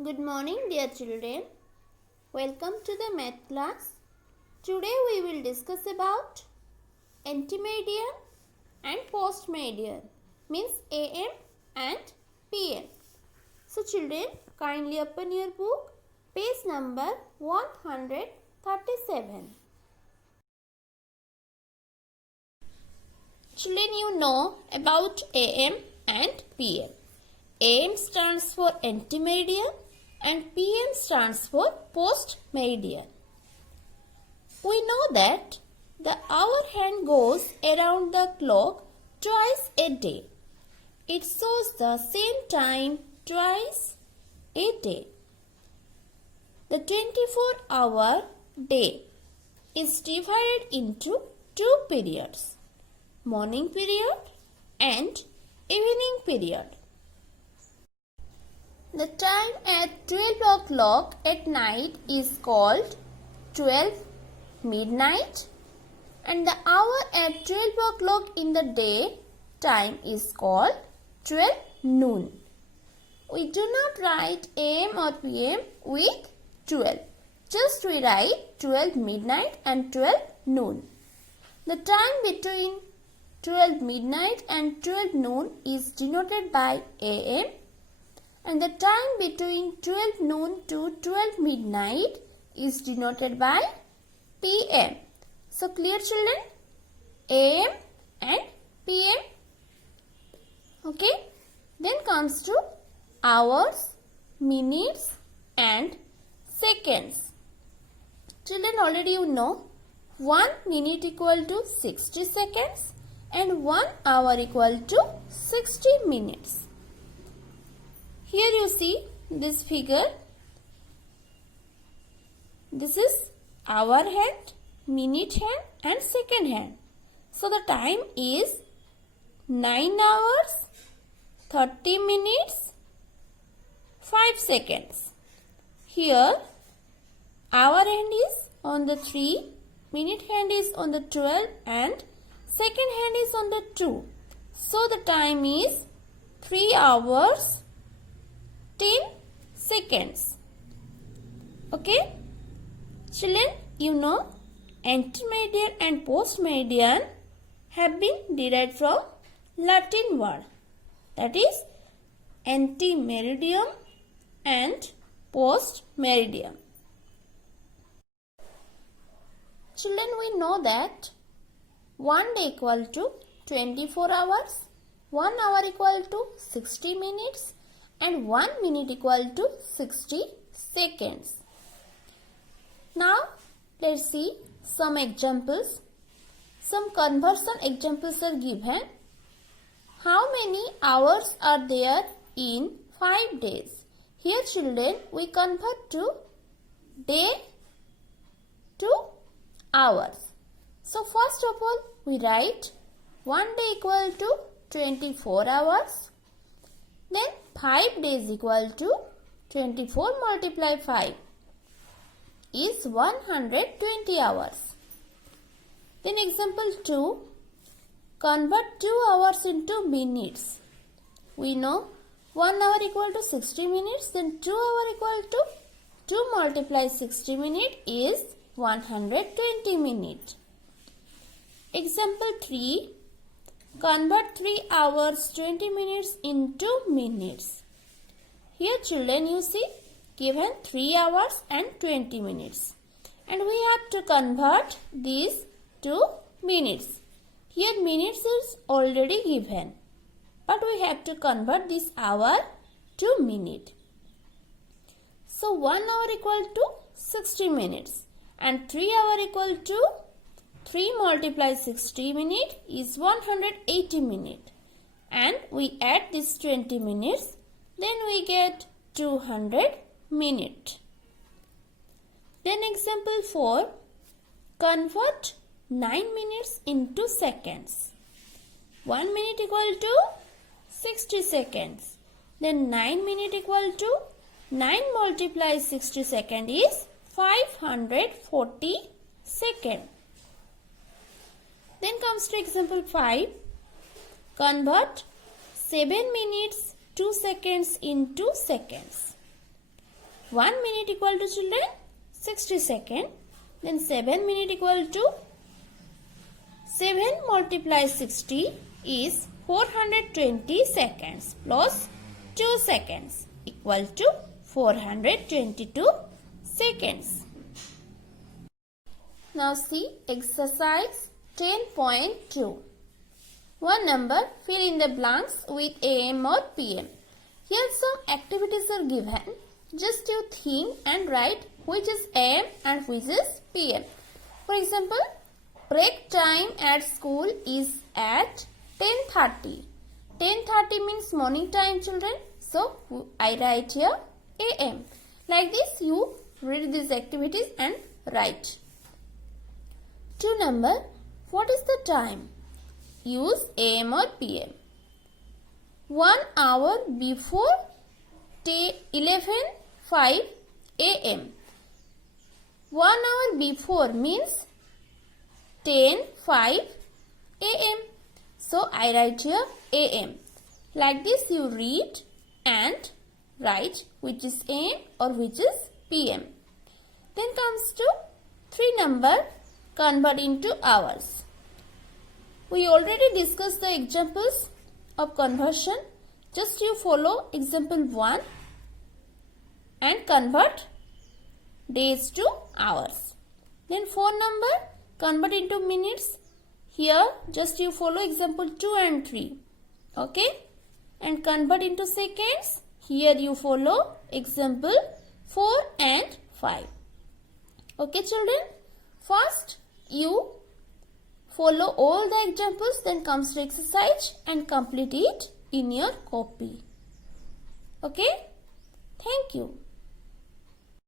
Good morning, dear children. Welcome to the math class. Today we will discuss about antemeridian and postmeridian, means AM and PM. So children, kindly open your book, page number 137. Children, you know about AM and PM. AM stands for antemeridian and PM stands for postmeridian. We know that the hour hand goes around the clock twice a day. It shows the same time twice a day. The 24-hour day is divided into two periods, morning period and evening period. The time at 12 o'clock at night is called 12 midnight and the hour at 12 o'clock in the day time is called 12 noon. We do not write AM or PM with 12. Just we write 12 midnight and 12 noon. The time between 12 midnight and 12 noon is denoted by AM. And the time between 12 noon to 12 midnight is denoted by PM. So clear children? AM and PM. Okay. Then comes to hours, minutes and seconds. Children, already you know 1 minute equal to 60 seconds and 1 hour equal to 60 minutes. Here you see this figure. This is hour hand, minute hand and second hand. So the time is 9 hours, 30 minutes, 5 seconds. Here hour hand is on the 3, minute hand is on the 12 and second hand is on the 2. So the time is 3 hours, 10 seconds. Okay. Children, you know antemeridian and postmeridian have been derived from Latin word, that is antemeridium and postmeridium. Children, we know that 1 day equal to 24 hours, 1 hour equal to 60 minutes and 1 minute equal to 60 seconds. Now let's see some examples. Some conversion examples are given. How many hours are there in 5 days? Here children, we convert to day to hours. So first of all, we write 1 day equal to 24 hours. Then 5 days equal to 24 multiply 5 is 120 hours. Then example 2, convert 2 hours into minutes. We know 1 hour equal to 60 minutes, then 2 hour equal to 2 multiply 60 minute is 120 minute. Example 3, convert 3 hours 20 minutes into minutes. Here children, you see given 3 hours and 20 minutes. And we have to convert these to minutes. Here minutes is already given. But we have to convert this hour to minute. So 1 hour equal to 60 minutes. And 3 hour equal to 3 multiply 60 minute is 180 minute. And we add this 20 minutes. Then we get 200 minute. Then example 4. Convert 9 minutes into seconds. 1 minute equal to 60 seconds. Then 9 minute equal to 9 multiply 60 second is 540 second. Then comes to example 5. Convert 7 minutes 2 seconds into seconds. 1 minute equal to children 60 seconds. Then 7 minute equal to 7 multiplied 60 is 420 seconds plus 2 seconds equal to 422 seconds. Now see exercise 10.2. One number, fill in the blanks with AM or PM. Here some activities are given. Just you think and write which is AM and which is PM. For example, break time at school is at 10:30. 10:30 means morning time, children. So I write here AM. Like this you read these activities and write. 2 number, what is the time? Use AM or PM. 1 hour before 11:05 AM. 1 hour before means 10:05 AM. So I write here AM. Like this you read and write which is AM or which is PM. Then comes to 3 number, convert into hours. We already discussed the examples of conversion. Just you follow example 1 and convert days to hours. Then 4 number, convert into minutes. Here just you follow example 2 and 3. Okay? And convert into seconds. Here you follow example 4 and 5. Okay children? First you follow all the examples, then comes to exercise and complete it in your copy. Okay? Thank you.